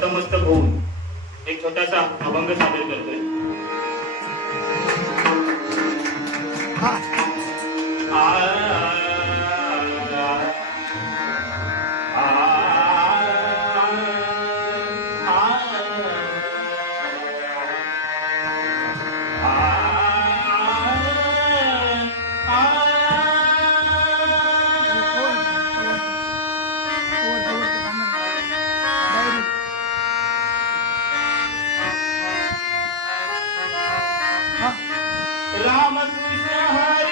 नतमस्तक होऊन एक छोटासा अभंग सादर करतोय. आ रामकृष्ण हरे